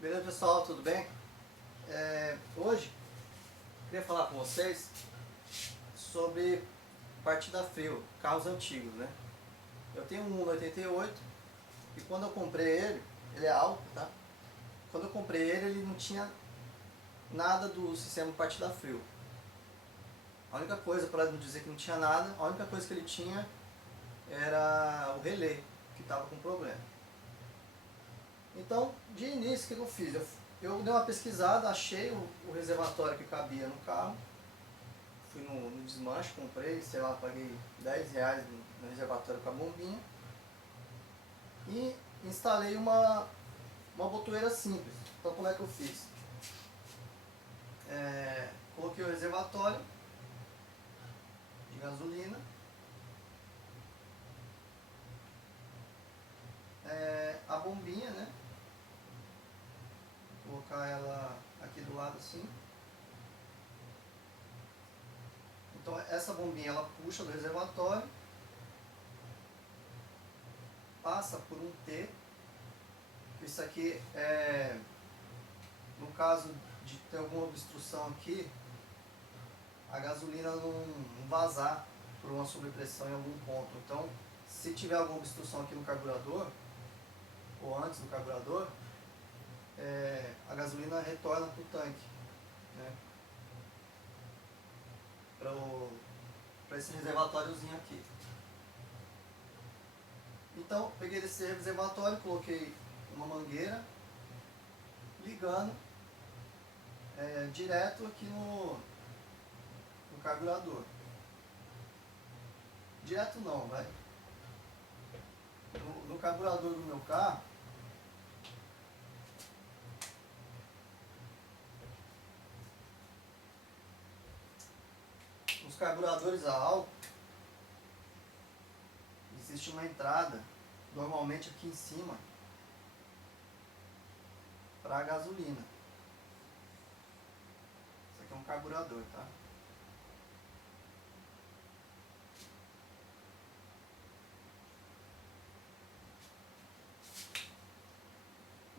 Beleza, pessoal, tudo bem? Hoje queria falar com vocês sobre partida frio, carros antigos, né? Eu tenho um Uno 88 e quando eu comprei ele é alto, tá? Quando eu comprei ele não tinha nada do sistema partida frio. A única coisa, para não dizer que não tinha nada, a única coisa que ele tinha era o relé, que estava com problema. Então, de início, o que eu fiz? Eu dei uma pesquisada, achei o reservatório que cabia no carro, fui no desmanche, comprei, sei lá, paguei R$ 10 no reservatório com a bombinha e instalei uma botoeira simples. Então, como é que eu fiz? Coloquei o reservatório de gasolina, a bombinha, né? Vou colocar ela aqui do lado assim. Então essa bombinha ela puxa do reservatório, passa por um T. Isso aqui no caso de ter alguma obstrução aqui, a gasolina não vazar por uma sobrepressão em algum ponto. Então, se tiver alguma obstrução aqui no carburador, ou antes do carburador, a gasolina retorna para o tanque, né? Para esse reservatóriozinho aqui. Então, peguei esse reservatório, coloquei uma mangueira, ligando direto aqui no carburador. Direto não, vai. No carburador do meu carro, nos carburadores a álcool, existe uma entrada, normalmente aqui em cima, para a gasolina. Isso aqui é um carburador, tá?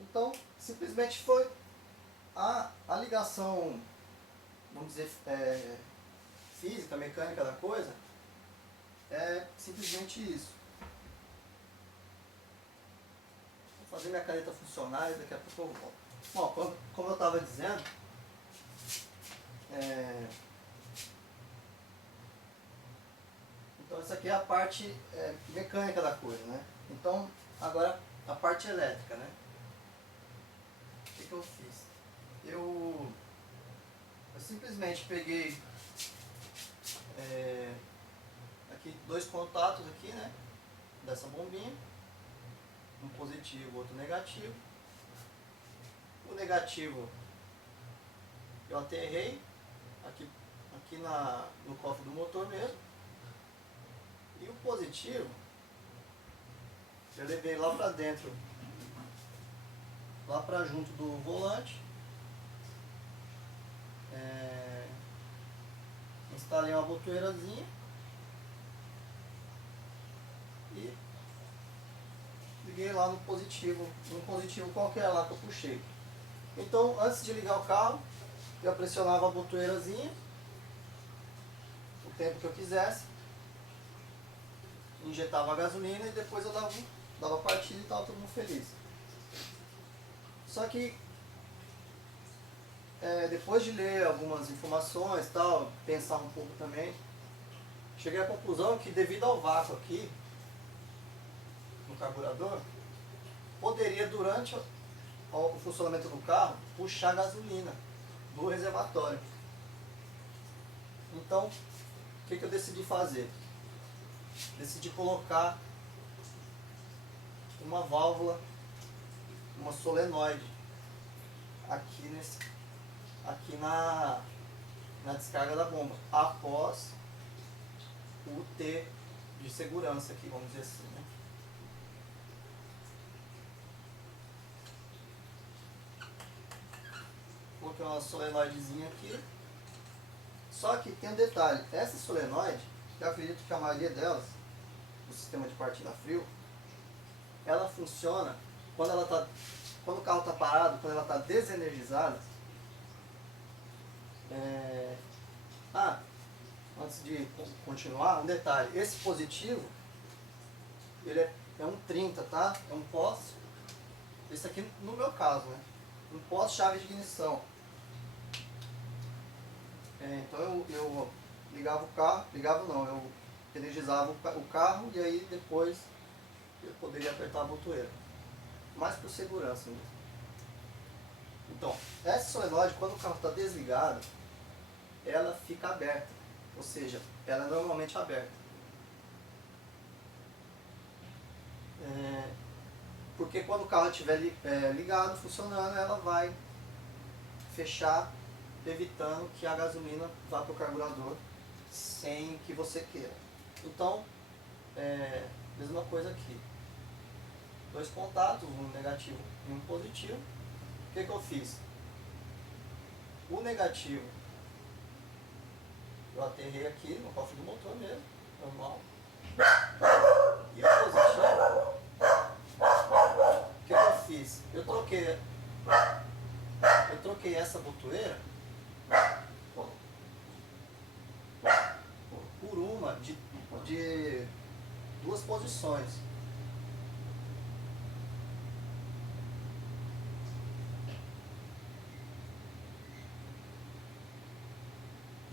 Então, simplesmente foi a ligação, vamos dizer, física, mecânica da coisa, é simplesmente isso. Vou fazer minha caneta funcionar e daqui a pouco eu volto. Bom, como eu estava dizendo, então essa aqui é a parte mecânica da coisa, né? Então, agora a parte elétrica, né? O que eu fiz? Eu simplesmente peguei aqui dois contatos aqui, né? Dessa bombinha, um positivo, outro negativo. O negativo eu aterrei aqui no cofre do motor mesmo. E o positivo eu levei lá para dentro, lá para junto do volante. Instalei uma botoeirazinha e liguei lá no positivo, um positivo qualquer lá que eu puxei. Então, antes de ligar o carro, eu pressionava a botoeirazinha o tempo que eu quisesse, injetava a gasolina e depois eu dava partida e estava todo mundo feliz. Só que depois de ler algumas informações, tal, pensar um pouco também, cheguei à conclusão que devido ao vácuo aqui no carburador, poderia durante o funcionamento do carro puxar gasolina do reservatório. Então, o que eu decidi fazer? Decidi colocar uma válvula, uma solenoide aqui na descarga da bomba, após o T de segurança aqui, vamos dizer assim, né? Coloquei uma solenoidezinha aqui. Só que tem um detalhe, essa solenoide, que eu acredito que a maioria delas, do sistema de partida frio, ela funciona quando ela está quando o carro está parado, quando ela está desenergizada, antes de continuar, um detalhe, esse positivo, ele é um 30, tá? É um pós, esse aqui no meu caso, né? Um pós chave de ignição. Então eu ligava o carro, eu energizava o carro e aí depois eu poderia apertar a botoeira. Mais por segurança mesmo. Então, essa solenoide, quando o carro está desligado, ela fica aberta. Ou seja, ela é normalmente aberta. Porque quando o carro estiver ligado, funcionando, ela vai fechar, evitando que a gasolina vá para o carburador sem que você queira. Então, mesma coisa aqui. Dois contatos, um negativo e um positivo. O que eu fiz? O negativo eu aterrei aqui no cofre do motor mesmo, normal. E o positivo, o que eu fiz? Eu troquei essa botoeira por uma de duas posições.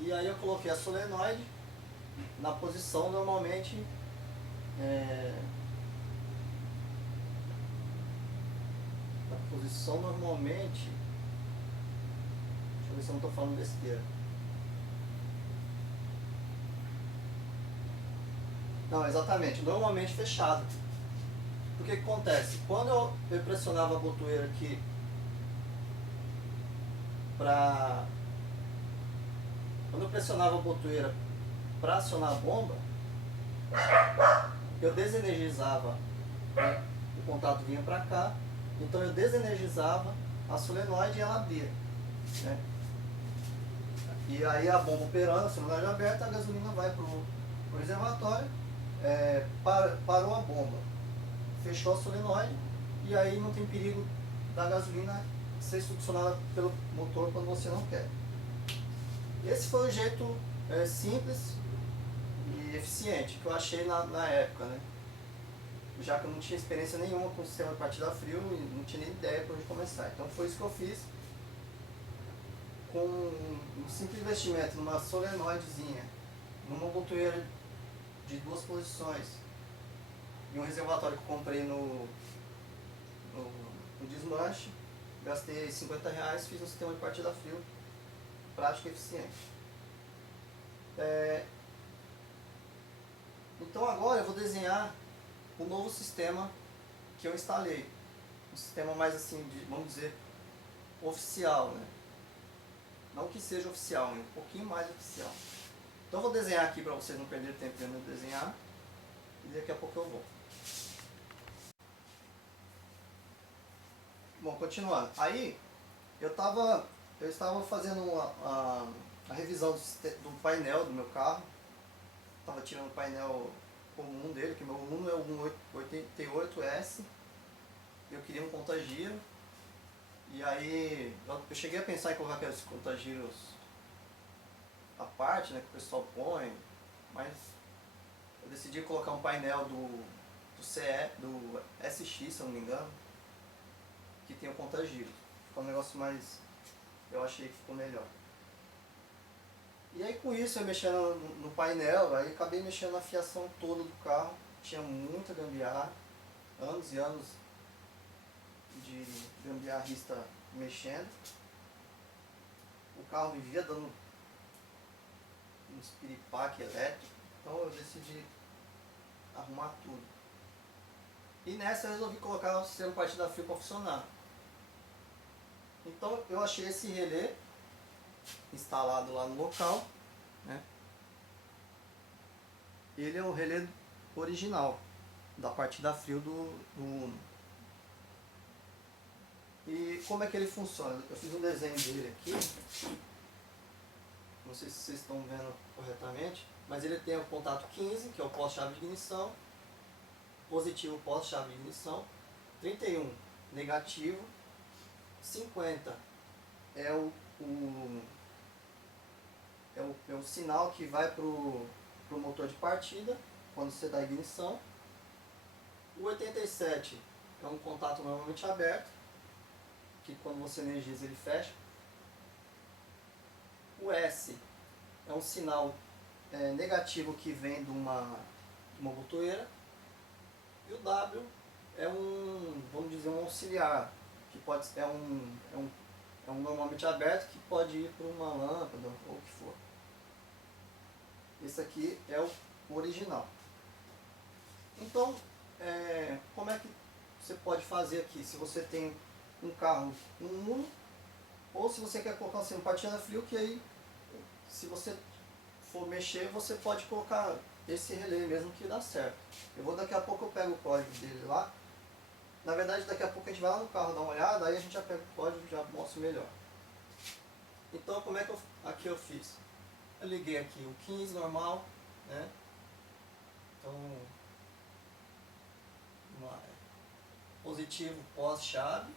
E aí eu coloquei a solenoide na posição normalmente deixa eu ver se eu não estou falando besteira. Não, exatamente, normalmente fechado. Porque o que acontece? Quando eu pressionava a botoeira aqui quando eu pressionava a botoeira para acionar a bomba, eu desenergizava, né? O contato vinha para cá, então eu desenergizava a solenoide e ela abria, né? E aí a bomba operando, a solenoide aberta, a gasolina vai para o reservatório, parou a bomba, fechou a solenoide e aí não tem perigo da gasolina ser succionada pelo motor quando você não quer. Esse foi o jeito simples e eficiente que eu achei na época, né? Já que eu não tinha experiência nenhuma com o sistema de partida frio e não tinha nem ideia por onde começar. Então foi isso que eu fiz com um simples investimento numa solenoidezinha, numa botoeira de duas posições e um reservatório que eu comprei no desmanche. Gastei R$50, fiz um sistema de partida frio prático e eficiente. Então agora eu vou desenhar o novo sistema que eu instalei. Um sistema mais assim, vamos dizer, oficial, né? Não que seja oficial, um pouquinho mais oficial. Então eu vou desenhar aqui para vocês não perderem tempo vendo eu desenhar. E daqui a pouco eu vou. Bom, continuando. Aí eu estava fazendo a revisão do painel do meu carro. Estava tirando o painel comum dele, que meu Uno é o 188S. Eu queria um contagiro. E aí eu cheguei a pensar em colocar aqueles contagiros à parte, né, que o pessoal põe, mas eu decidi colocar um painel do SX, se eu não me engano, que tem o contagiro. Ficou um negócio mais, eu achei que ficou melhor. E aí com isso eu mexendo no painel, aí acabei mexendo na fiação toda do carro, tinha muita gambiarra, anos e anos de gambiarrista mexendo. O carro vivia dando uns piripaque elétrico, então eu decidi arrumar tudo. E nessa eu resolvi colocar o sistema de partida frio para funcionar. Então eu achei esse relé instalado lá no local, né? Ele é o relé original da partida frio do Uno. E como é que ele funciona? Eu fiz um desenho dele aqui, não sei se vocês estão vendo corretamente, mas ele tem o contato 15, que é o pós-chave de ignição, positivo pós-chave de ignição, 31 negativo, 50 é o sinal que vai para o motor de partida, quando você dá ignição. O 87 é um contato normalmente aberto, que quando você energiza ele fecha. O S é um sinal negativo que vem de uma botoeira. E o W é vamos dizer, um auxiliar, que pode é um normalmente aberto, que pode ir para uma lâmpada ou o que for. Esse aqui é o original. Então, como é que você pode fazer aqui? Se você tem um carro, um Uno, ou se você quer colocar uma partida frio, que aí, se você for mexer, você pode colocar esse relé mesmo, que dá certo. Daqui a pouco eu pego o código dele lá. Na verdade, daqui a pouco a gente vai lá no carro dar uma olhada, aí a gente já pega o código e já mostra melhor. Então, como é que aqui eu fiz? Eu liguei aqui o 15 normal, né? Então, positivo pós-chave,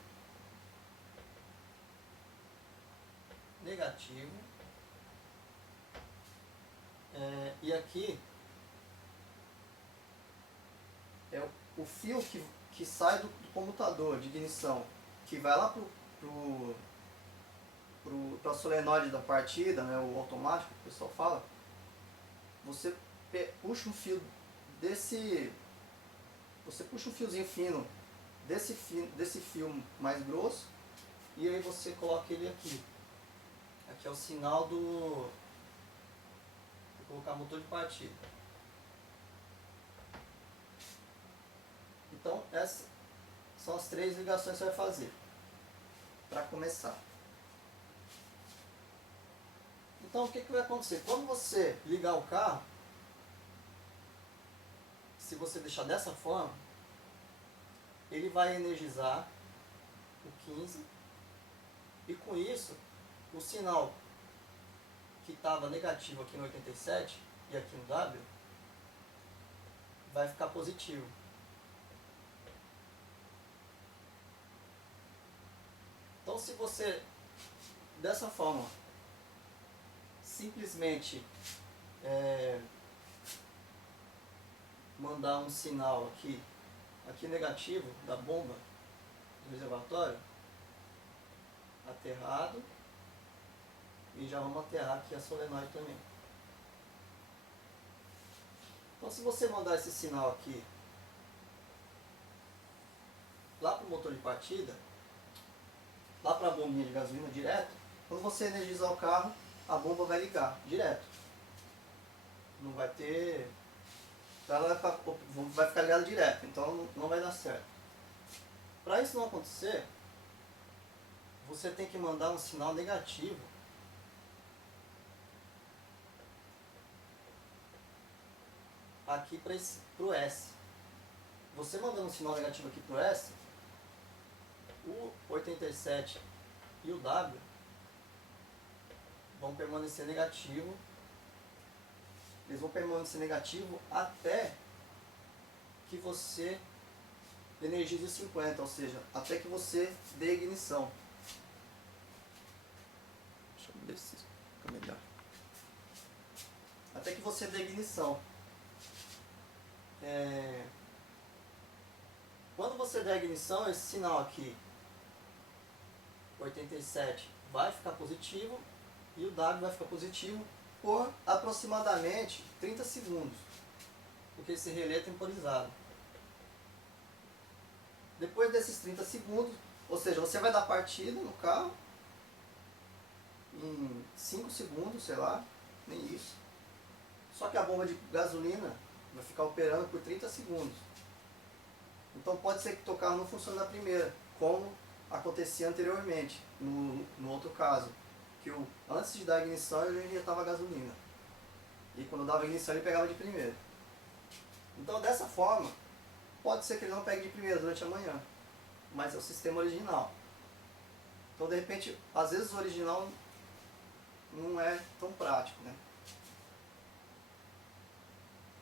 negativo, e aqui é o fio que sai do comutador de ignição, que vai lá para a solenoide da partida, né, o automático que o pessoal fala. Você puxa um fio você puxa um fiozinho fino desse fio mais grosso, e aí você coloca ele aqui. Aqui é o sinal vou colocar motor de partida. Então, essas são as 3 ligações que você vai fazer para começar. Então, o que vai acontecer? Quando você ligar o carro, se você deixar dessa forma, ele vai energizar o 15, e com isso, o sinal que estava negativo aqui no 87 e aqui no W vai ficar positivo. Então, se você, dessa forma, simplesmente mandar um sinal aqui negativo da bomba do reservatório, aterrado, e já vamos aterrar aqui a solenoide também. Então, se você mandar esse sinal aqui lá para o motor de partida, lá para a bombinha de gasolina direto, quando você energizar o carro, a bomba vai ligar direto. Não vai ter... ela vai ficar ligada direto, então não vai dar certo. Para isso não acontecer, você tem que mandar um sinal negativo aqui para o S. Você mandando um sinal negativo aqui para o S, o 87 e o W vão permanecer negativo. Eles vão permanecer negativo até que você energize 50, ou seja, até que você dê ignição. Deixa eu ver se fica melhor. Até que você dê ignição. Quando você der ignição, esse sinal aqui, 87, vai ficar positivo e o W vai ficar positivo por aproximadamente 30 segundos, porque esse relé é temporizado. Depois desses 30 segundos, ou seja, você vai dar partida no carro em 5 segundos, sei lá, nem isso. Só que a bomba de gasolina vai ficar operando por 30 segundos. Então pode ser que o carro não funcione na primeira, como acontecia anteriormente, no outro caso, que antes de dar ignição ele injetava gasolina, e quando dava ignição ele pegava de primeira. Então, dessa forma, pode ser que ele não pegue de primeira durante a manhã, mas é o sistema original. Então, de repente, às vezes o original não é tão prático, né?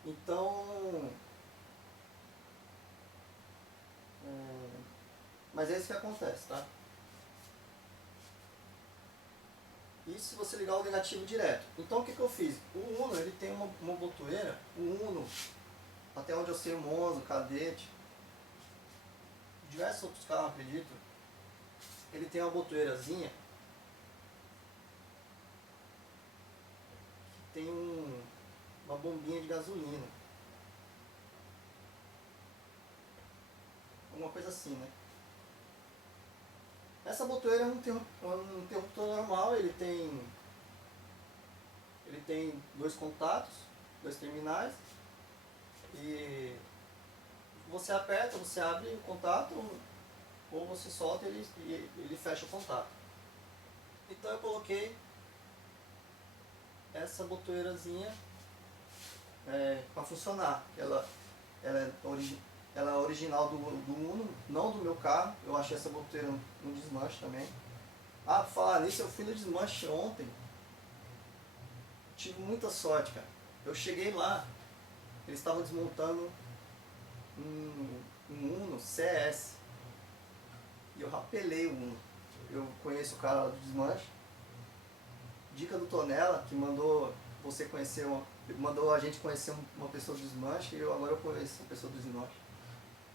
Então, mas é isso que acontece, tá? Isso se você ligar o negativo direto. Então o que, que eu fiz? O Uno ele tem uma botoeira, o Uno, até onde eu sei o Monza, o Cadete, diversos outros carros acredito, ele tem uma botoeirazinha que tem uma bombinha de gasolina. Alguma coisa assim, né? Essa botoeira é um interruptor normal, ele tem dois contatos, dois terminais, e você aperta, você abre o contato, ou você solta e ele fecha o contato. Então eu coloquei essa botoeirazinha para funcionar. Ela é original do Uno, não do meu carro. Eu achei essa botoeira no desmanche também. Ah, pra falar nisso, eu fui no desmanche ontem. Tive muita sorte, cara. Eu cheguei lá, eles estavam desmontando um Uno CS. E eu rapelei o Uno. Eu conheço o cara lá do desmanche. Dica do Tonela, que mandou a gente conhecer uma pessoa do desmanche, e agora eu conheço uma pessoa do desmanche.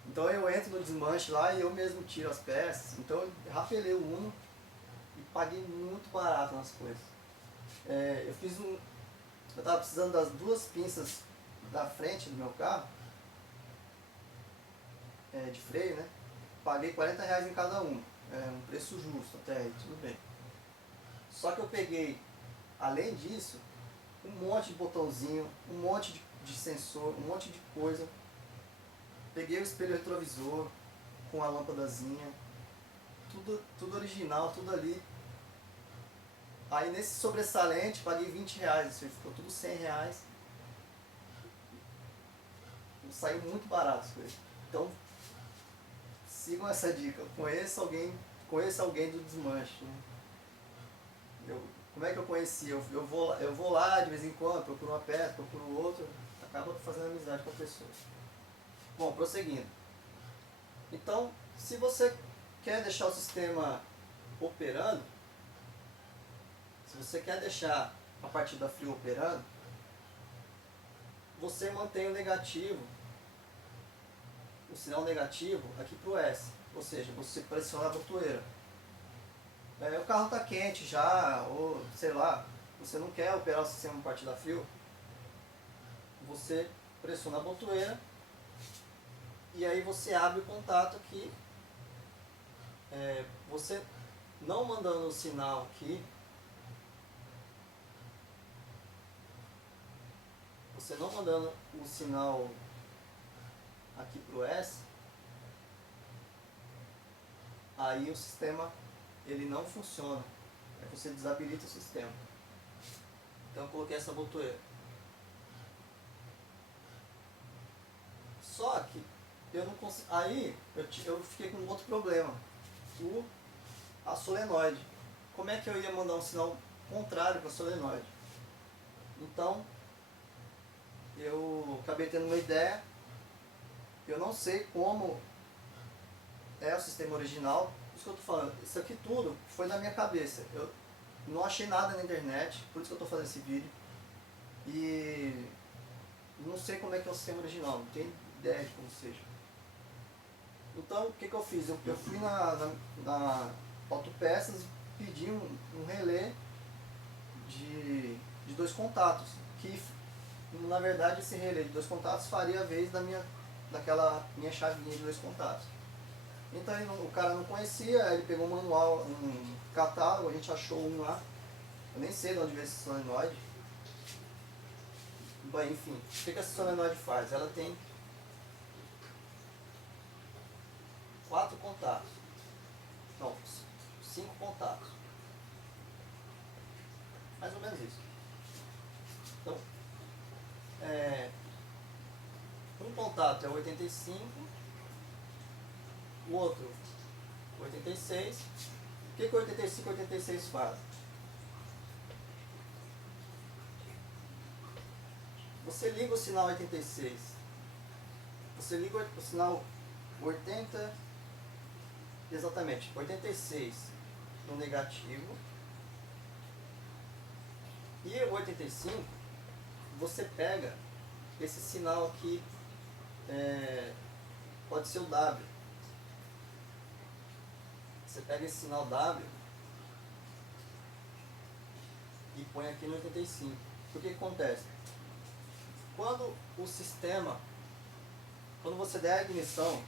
Então eu entro no desmanche lá e eu mesmo tiro as peças. Então eu rapelei o Uno e paguei muito barato nas coisas. Eu estava precisando das duas pinças da frente do meu carro, de freio, né? Paguei R$ 40 em cada um. É um preço justo até aí, tudo bem. Só que eu peguei, além disso, um monte de botãozinho, um monte de sensor, um monte de coisa. Peguei o espelho retrovisor com a lâmpadazinha, tudo original, tudo ali. Aí nesse sobressalente paguei R$ 20, isso ficou tudo R$ 100. Saiu muito barato isso aí. Então sigam essa dica, conheça alguém do desmanche. Né? Como é que eu conheci? Eu vou lá de vez em quando, procuro uma peça, procuro outra, acaba fazendo amizade com a pessoa. Bom, prosseguindo. Então, se você quer deixar o sistema operando, se você quer deixar a partida frio operando, você mantém o sinal negativo aqui para o S, ou seja, você pressiona a botoeira. O carro está quente já, ou sei lá, você não quer operar o sistema partida frio, você pressiona a botoeira e aí você abre o contato aqui. Você não mandando o sinal aqui, você não mandando o sinal aqui para o S, aí o sistema ele não funciona. Você desabilita o sistema. Então eu coloquei essa botoeira. Só que eu não consigo. Aí eu fiquei com um outro problema. A solenoide. Como é que eu ia mandar um sinal contrário para a solenoide? Então eu acabei tendo uma ideia. Eu não sei como é o sistema original. Isso que eu estou falando, isso aqui tudo foi na minha cabeça. Eu não achei nada na internet, por isso que eu estou fazendo esse vídeo. E não sei como é que é o sistema original, não tenho ideia de como seja. Então o que eu fiz? Eu fui na autopeças e pedi um relé de dois contatos, que na verdade esse relé de dois contatos faria a vez daquela minha chavinha de dois contatos. Então o cara não conhecia, ele pegou um manual, um catálogo, a gente achou um lá. Eu nem sei de onde veio esse solenoide. Bem, enfim, o que essa solenoide faz? Ela tem 4 contatos. Não, 5 contatos. Mais ou menos isso. Então, um contato é 85, o outro 86. O que 85 e 86 fazem? Você liga o sinal 86, você liga o sinal 80, exatamente, 86 no negativo E o 85, você pega esse sinal aqui, pode ser o W. Você pega esse sinal W e põe aqui no 85. O que acontece? Quando o sistema, quando você der a ignição,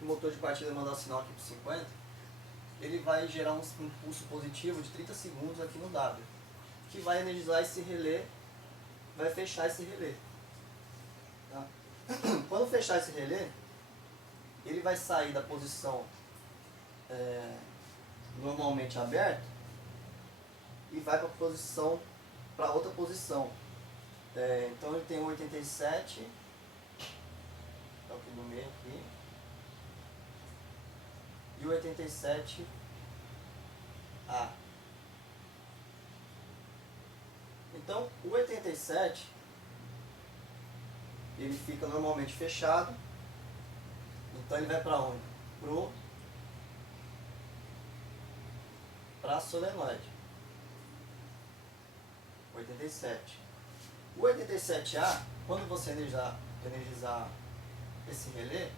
o motor de partida mandar o sinal aqui para 50, ele vai gerar um impulso positivo de 30 segundos aqui no W, que vai energizar esse relé, vai fechar esse relé. Tá? Quando fechar esse relé, ele vai sair da posição normalmente aberta e vai para outra posição. Então ele tem o 87, tá aqui no meio aqui, e o 87A. Então o 87 ele fica normalmente fechado, então ele vai para onde? Para a solenoide. 87. O 87A, quando você energizar esse relé,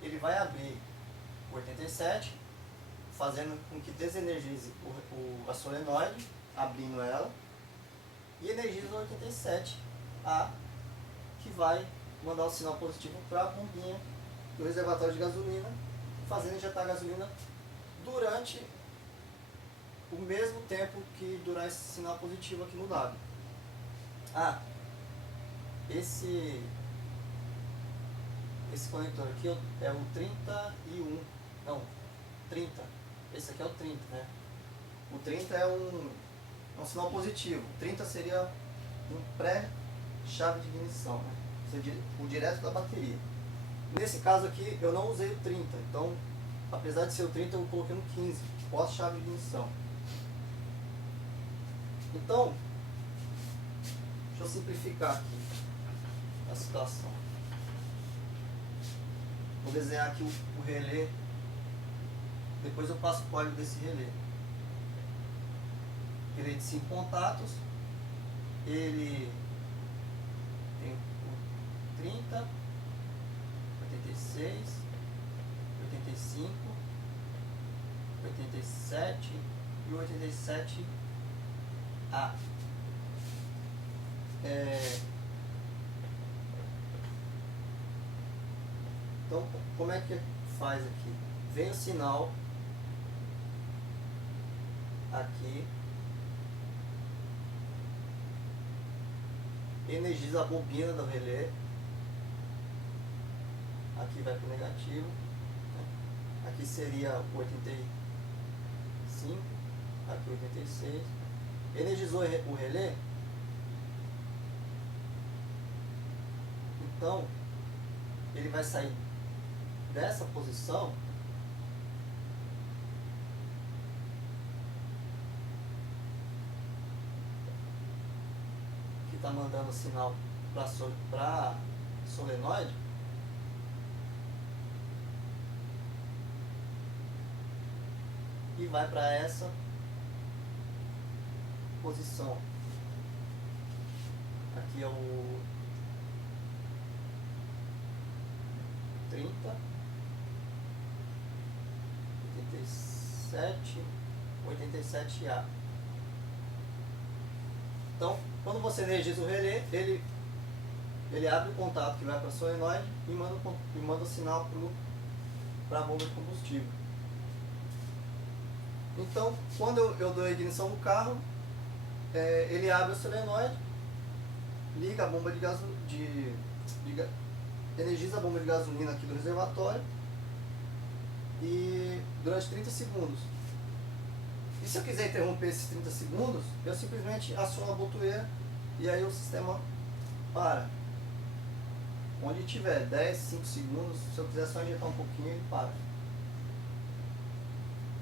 ele vai abrir o 87, fazendo com que desenergize a solenoide, abrindo ela, e energiza o 87A, que vai mandar o sinal positivo para a bombinha do reservatório de gasolina, fazendo injetar a gasolina durante o mesmo tempo que durar esse sinal positivo aqui no W. Esse conector aqui é o 31, não, 30, esse aqui é o 30, né? O 30 é um sinal positivo, o 30 seria um pré-chave de ignição, né? O direto da bateria. Nesse caso aqui eu não usei o 30, então apesar de ser o 30 eu coloquei no 15, pós-chave de ignição. Então, deixa eu simplificar aqui a situação. Vou desenhar aqui o relé, depois eu passo o código desse relé. Relé de 5 contatos, ele tem o 30, 86, 85, 87 e o 87A. Então, como é que faz aqui? Vem o sinal aqui, energiza a bobina do relé, aqui vai para o negativo, né? Aqui seria o 85, aqui o 86, energizou o relé, então ele vai sair dessa posição que está mandando o sinal para a solenoide, e vai para essa posição. Aqui é o 30, 87, 87A. Então, quando você energiza o relé, ele abre o contato que vai para a solenoide e manda o sinal para a bomba de combustível. Então, quando eu dou a ignição no carro, ele abre a solenoide, liga a bomba de gasolina, energiza a bomba de gasolina aqui do reservatório e durante 30 segundos. E se eu quiser interromper esses 30 segundos, eu simplesmente aciono a botoeira e aí o sistema para. Onde tiver 10, 5 segundos, se eu quiser só injetar um pouquinho, ele para.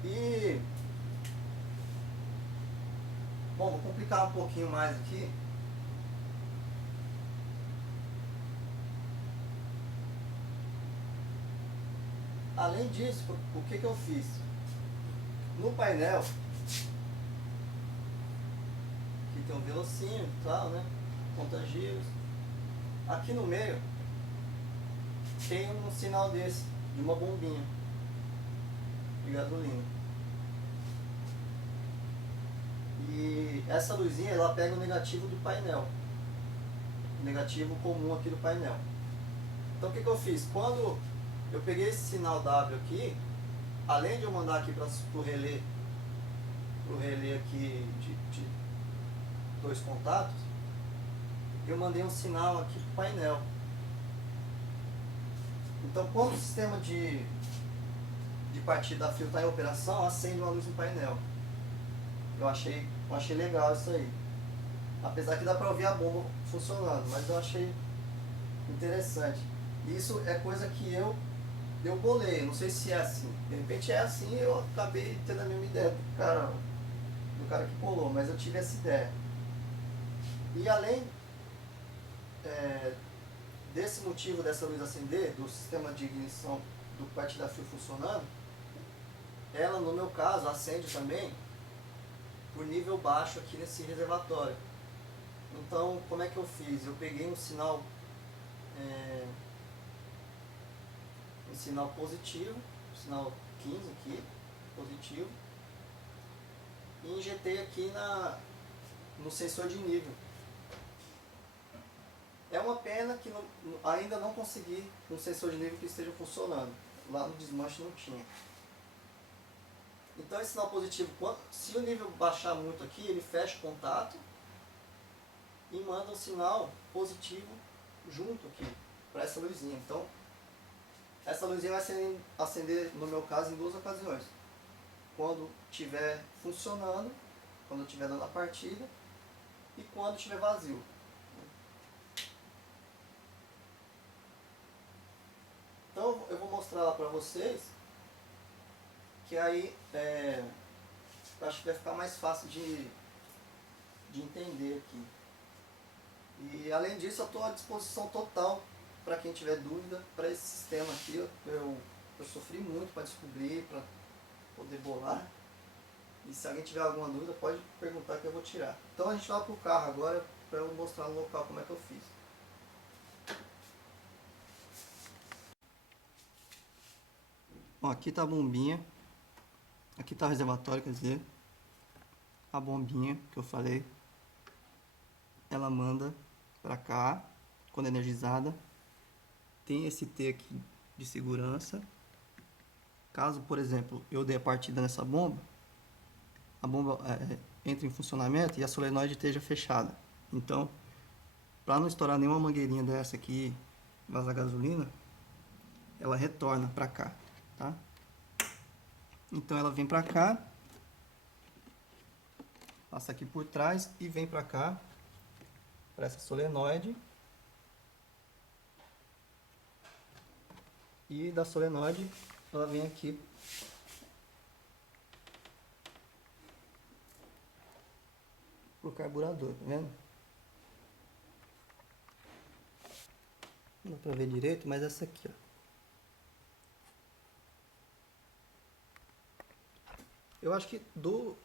E bom, vou complicar um pouquinho mais aqui. Além disso, o que eu fiz? No painel, tem um velocímetro e tal, né? Conta giros. Aqui no meio tem um sinal desse, de uma bombinha de gasolina. E essa luzinha, ela pega o negativo do painel. O negativo comum aqui do painel. Então o que eu fiz? Quando eu peguei esse sinal W aqui, além de eu mandar aqui para o relé aqui de dois contatos, eu mandei um sinal aqui para o painel. Então quando o sistema de partida da fio está em operação, acende uma luz no painel. Eu achei legal isso aí. Apesar que dá para ouvir a bomba funcionando, mas eu achei interessante. Isso é coisa que eu bolei, não sei se é assim. De repente é assim e eu acabei tendo a mesma ideia do cara que bolou, mas eu tive essa ideia. E além desse motivo dessa luz acender, do sistema de ignição do partida fio funcionando, ela no meu caso acende também por nível baixo aqui nesse reservatório. Então como é que eu fiz? Eu peguei um sinal positivo, sinal 15 aqui, positivo, e injetei aqui no sensor de nível. É uma pena que ainda não consegui um sensor de nível que esteja funcionando. Lá no desmanche não tinha. Então esse sinal positivo, se o nível baixar muito aqui, ele fecha o contato e manda um sinal positivo junto aqui, para essa luzinha. Então essa luzinha vai acender, no meu caso, em duas ocasiões. Quando estiver funcionando, quando eu estiver dando a partida, e quando estiver vazio. Então eu vou mostrar lá para vocês, que aí eu acho que vai ficar mais fácil de entender aqui. E além disso, eu estou à disposição total para quem tiver dúvida para esse sistema aqui. Eu sofri muito para descobrir, para poder bolar. E se alguém tiver alguma dúvida, pode perguntar que eu vou tirar. Então a gente vai para o carro agora para eu mostrar no local como é que eu fiz. Bom, aqui está a bombinha. Aqui está o reservatório, quer dizer, a bombinha que eu falei. Ela manda para cá, quando energizada. Tem esse T aqui de segurança. Caso, por exemplo, eu dê a partida nessa bomba, a bomba entra em funcionamento e a solenoide esteja fechada. Então, para não estourar nenhuma mangueirinha dessa aqui, vazar gasolina, ela retorna para cá, tá? Então ela vem para cá, passa aqui por trás e vem para cá, para essa solenoide. E da solenoide ela vem aqui pro carburador, tá vendo? Não dá pra ver direito, mas essa aqui, ó. Eu acho que do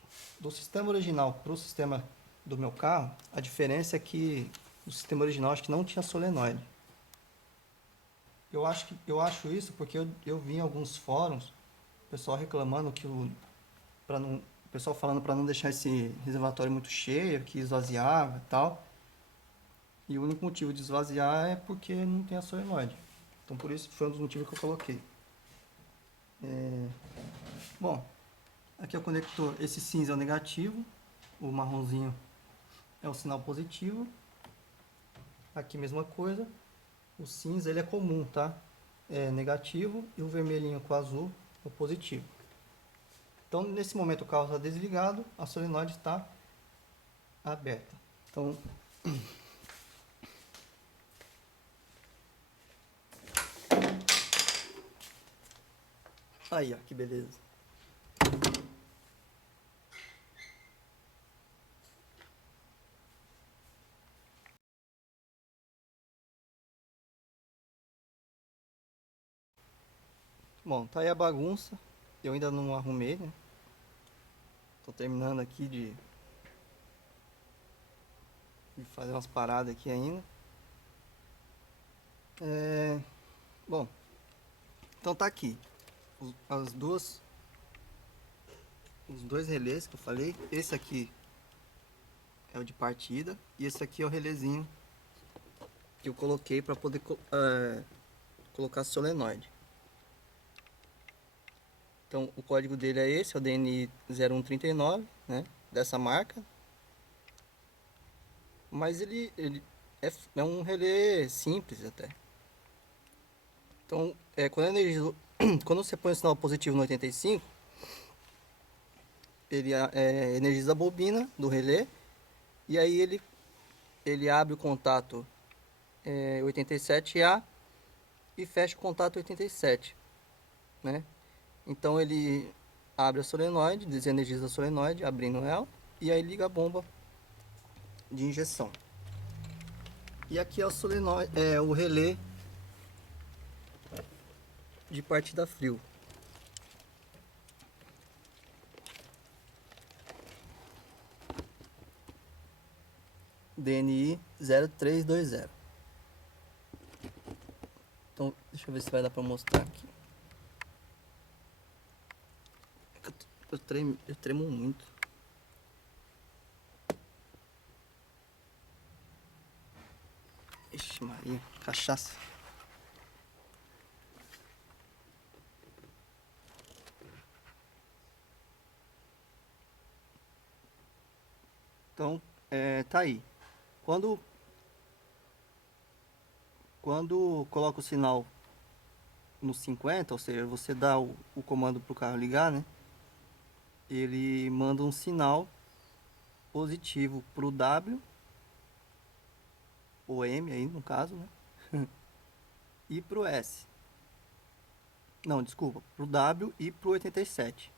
sistema original pro sistema do meu carro, a diferença é que o sistema original acho que não tinha solenoide. Eu acho isso porque eu vi em alguns fóruns o pessoal reclamando que o pessoal falando para não deixar esse reservatório muito cheio, que esvaziava e tal. E o único motivo de esvaziar é porque não tem a solenoide. Então por isso foi um dos motivos que eu coloquei. Bom, aqui é o conector, esse cinza é o negativo, o marronzinho é o sinal positivo. Aqui mesma coisa, o cinza ele é comum, tá? É negativo e o vermelhinho com o azul é o positivo. Então nesse momento o carro está desligado, a solenoide está aberta. Então aí, ó, que beleza. Bom, tá aí a bagunça. Eu ainda não arrumei, né? Tô terminando aqui de fazer umas paradas aqui ainda. Bom, então tá aqui os dois relés que eu falei. Esse aqui é o de partida e esse aqui é o relézinho que eu coloquei para poder colocar solenoide. Então o código dele é esse, é o DNI 0139, né, dessa marca. Mas ele é um relé simples até. Então, quando você põe o sinal positivo no 85, ele energiza a bobina do relé, e aí ele abre o contato 87A e fecha o contato 87, né? Então ele abre a solenoide, desenergiza a solenoide, abrindo ela, e aí liga a bomba de injeção. E aqui é o solenoide, o relé de partida frio. DNI 0320. Então, deixa eu ver se vai dar pra mostrar aqui. Eu tremo muito. Ixi Maria, cachaça. Então, tá aí. Quando coloca o sinal no 50, ou seja, você dá o comando para o carro ligar, né? Ele manda um sinal positivo para o W, ou M aí no caso, né? E para o S. Não, desculpa, para o W e para o 87.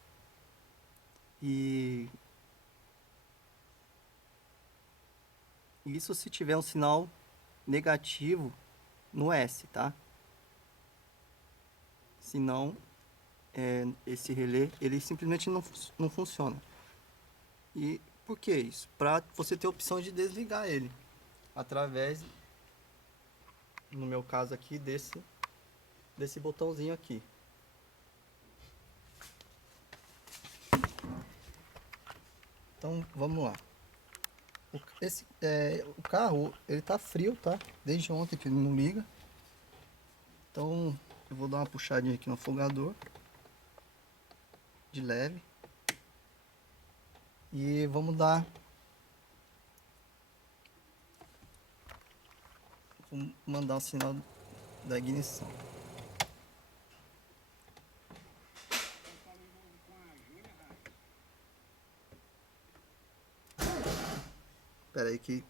E isso se tiver um sinal negativo no S, tá? Senão, esse relé, ele simplesmente não funciona. E por que isso? Para você ter a opção de desligar ele através, no meu caso aqui, desse botãozinho aqui. Então vamos lá. O carro, ele tá frio, tá? Desde ontem que ele não liga. Então eu vou dar uma puxadinha aqui no afogador, de leve. E vamos mandar o sinal da ignição. Espera aí que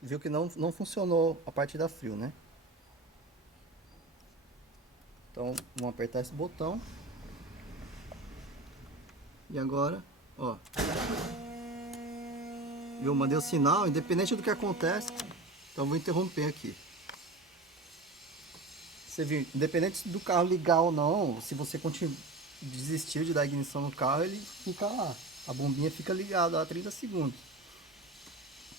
viu que não funcionou a parte da frio, né? Então vamos apertar esse botão. E agora, ó, eu mandei o sinal, independente do que acontece. Então vou interromper aqui. Você viu, independente do carro ligar ou não, se você desistiu de dar ignição no carro, ele fica lá. A bombinha fica ligada a 30 segundos.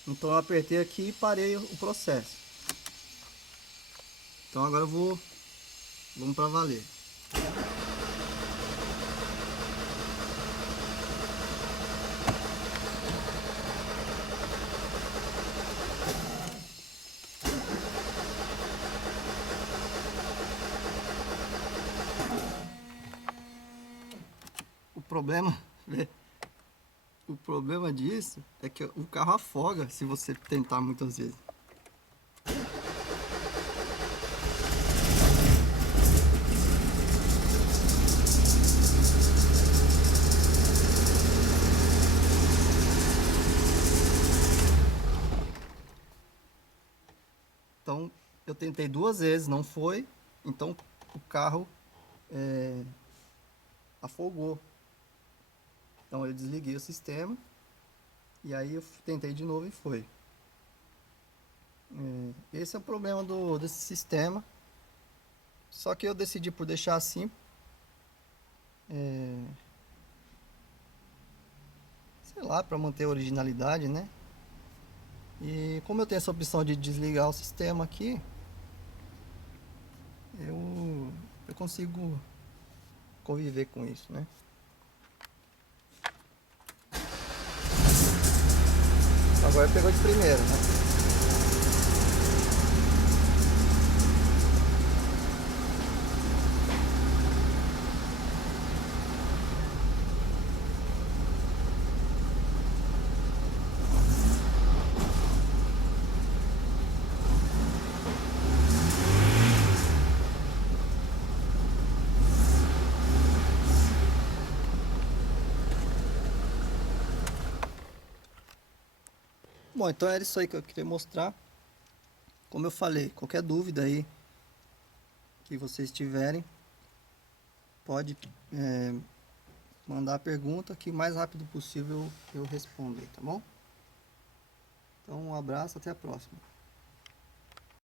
Então eu apertei aqui e parei o processo. Então agora vamos pra valer. O problema, o problema disso é que o carro afoga se você tentar muitas vezes. Então eu tentei 2 vezes, não foi. Então o carro afogou. Então eu desliguei o sistema e aí eu tentei de novo e foi. Esse é o problema desse sistema. Só que eu decidi por deixar assim. Sei lá, para manter a originalidade, né? E como eu tenho essa opção de desligar o sistema aqui, eu consigo conviver com isso, né? Agora pegou de primeira, né? Bom, então era isso aí que eu queria mostrar. Como eu falei, qualquer dúvida aí que vocês tiverem, pode mandar a pergunta que o mais rápido possível eu respondo aí, tá bom? Então um abraço, até a próxima.